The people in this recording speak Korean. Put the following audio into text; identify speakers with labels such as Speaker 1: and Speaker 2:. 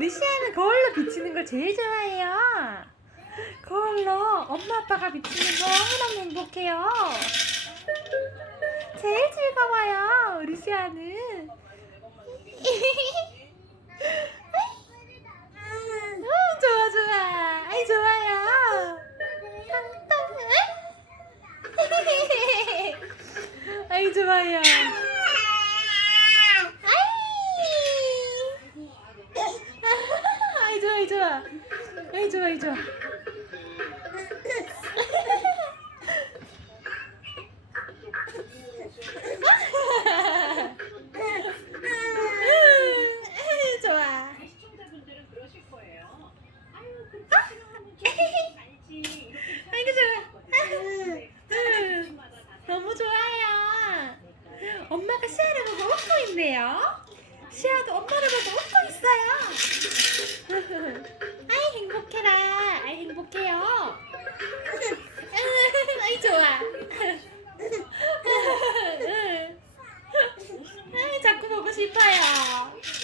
Speaker 1: 우리 시아는 거울로 비치는 걸 제일 좋아해요. 거울로 엄마 아빠가 비치는 거 너무너무 행복해요. 제일 즐거워요, 우리 시아는. 음, 좋아, 좋아. 아이, 좋아요. 아이, 좋아요. 좋아. 아이, 좋아, 아이, 좋아. 좋아. 너무 좋아요. 엄마가 시아를 보고 웃고 있네요. 시아도 엄마를 보고 웃고 있어요. 아이 행복해라. 아이 행복해요. 아이 좋아. 아이 자꾸 보고